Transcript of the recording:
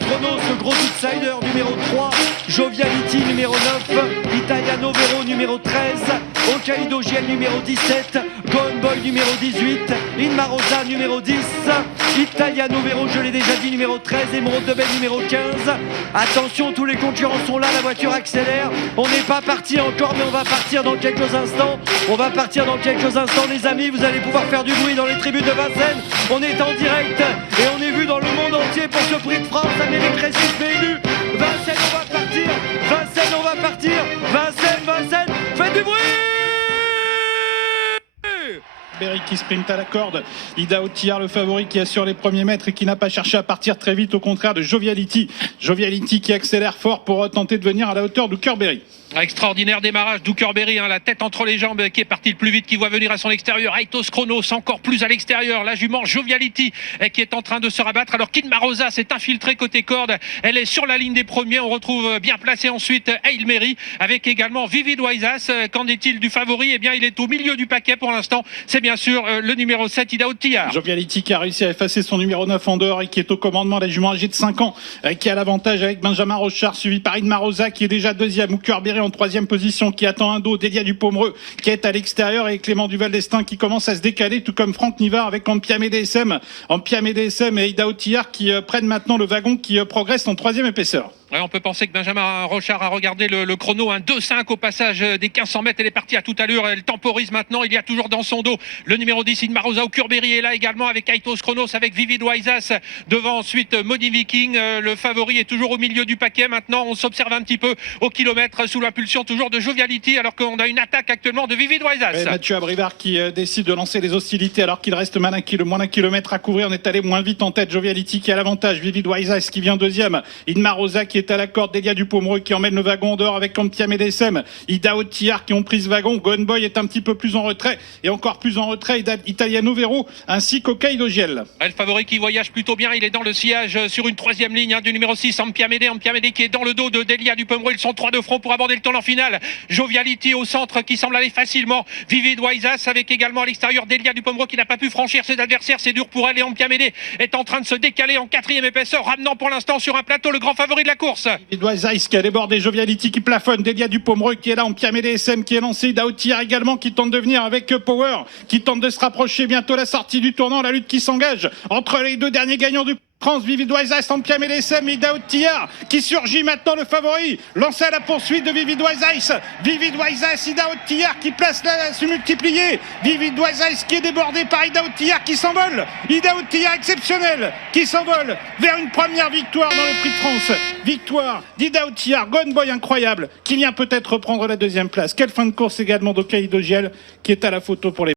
Chronos, le gros outsider numéro 3, Joviality numéro 9, Italiano Vero numéro 13, Hokkaido Giel numéro 17, Gone Boy numéro 18, Inmarosa numéro 10, Italiano Vero, je l'ai déjà dit, numéro 13, Émeraude de Belle numéro 15. Attention, tous les concurrents sont là, la voiture accélère. On n'est pas parti encore, mais on va partir dans quelques instants. On va partir dans quelques instants, les amis. Vous allez pouvoir faire du bruit dans les tribunes de Vincennes. On est en direct et on est vu dans le monde entier pour ce prix de France. Amérique Racing PLU. Vincennes, on va partir. Vincennes, on va partir. Vincennes, faites du bruit! Berry qui sprint à la corde, Ida Otillard le favori qui assure les premiers mètres et qui n'a pas cherché à partir très vite, au contraire de Joviality qui accélère fort pour tenter de venir à la hauteur de Kerberry. Extraordinaire démarrage d'Ukerberry, la tête entre les jambes, qui est parti le plus vite, qui voit venir à son extérieur Aitos Chronos encore plus à l'extérieur, la jument Joviality qui est en train de se rabattre, alors qu'Inmarosa s'est infiltrée côté corde, elle est sur la ligne des premiers. On retrouve bien placé ensuite Hail Mary avec également Vivid Waisas. Qu'en est-il du favori? Eh bien, il est au milieu du paquet pour l'instant, c'est bien sûr le numéro 7 Ida Otillard. Joviality qui a réussi à effacer son numéro 9 en dehors et qui est au commandement, la jument âgée de 5 ans qui a l'avantage avec Benjamin Rochard, suivi par Inmarosa qui est déjà deuxième, Ukerberry en troisième position qui attend un dos, Delia Dupomereux qui est à l'extérieur et Clément Duval d'Estaing qui commence à se décaler, tout comme Franck Nivard avec Ampiamé DSM et Ida Otillard qui prennent maintenant le wagon qui progresse en troisième épaisseur. Ouais, on peut penser que Benjamin Rochard a regardé le chrono, un 2-5 au passage des 1500 mètres. Elle est partie à toute allure, elle temporise maintenant. Il y a toujours dans son dos le numéro 10, Inmarosa. Ukerberry est là également avec Aitos Chronos, avec Vivid Waisas devant ensuite Moni Viking. Le favori est toujours au milieu du paquet. Maintenant, on s'observe un petit peu au kilomètre sous l'impulsion toujours de Joviality, alors qu'on a une attaque actuellement de Vivid Waisas. Mathieu Abrivard qui décide de lancer les hostilités alors qu'il reste moins d'un kilomètre à couvrir. On est allé moins vite en tête. Joviality qui a l'avantage, Vivid Waisas qui vient deuxième, Inmarosa qui est à la corde, Delia Dupomereux qui emmène le wagon en dehors avec Ampiamé DSM, Ida Otillard qui ont pris ce wagon. Gone Boy est un petit peu plus en retrait et encore plus en retrait Italiano Vero ainsi qu'Hokkaido Giel. Le favori qui voyage plutôt bien, il est dans le sillage sur une troisième ligne du numéro 6, Ampiamé qui est dans le dos de Delia Dupomereux. Ils sont trois de front pour aborder le tournant final. Joviality au centre qui semble aller facilement, Vivid Waisas avec également à l'extérieur Delia Dupomereux qui n'a pas pu franchir ses adversaires, c'est dur pour elle, et Ampiamé est en train de se décaler en quatrième épaisseur, ramenant pour l'instant sur un plateau le grand favori de la course. Vivid Waisas qui a débordé, Joviality qui plafonne, Delia Dupomereux qui est là, Ampiamé DSM qui est lancé, Ida Otillard également qui tente de venir avec Power, qui tente de se rapprocher, bientôt la sortie du tournant, la lutte qui s'engage entre les deux derniers gagnants du France, Vivid Waisas, Ampiamé DSM, Ida Otillard qui surgit maintenant le favori, lancé à la poursuite de Vivid Waisas, Ida Otillard qui place là à se multiplier, Vivid Waisas qui est débordé par Ida Otillard qui s'envole, Ida Otillard exceptionnelle qui s'envole vers une première victoire dans le Prix de France, victoire d'Ida Otillard. Gone Boy incroyable qui vient peut-être reprendre la deuxième place. Quelle fin de course également d'Hokkaido Giel qui est à la photo pour les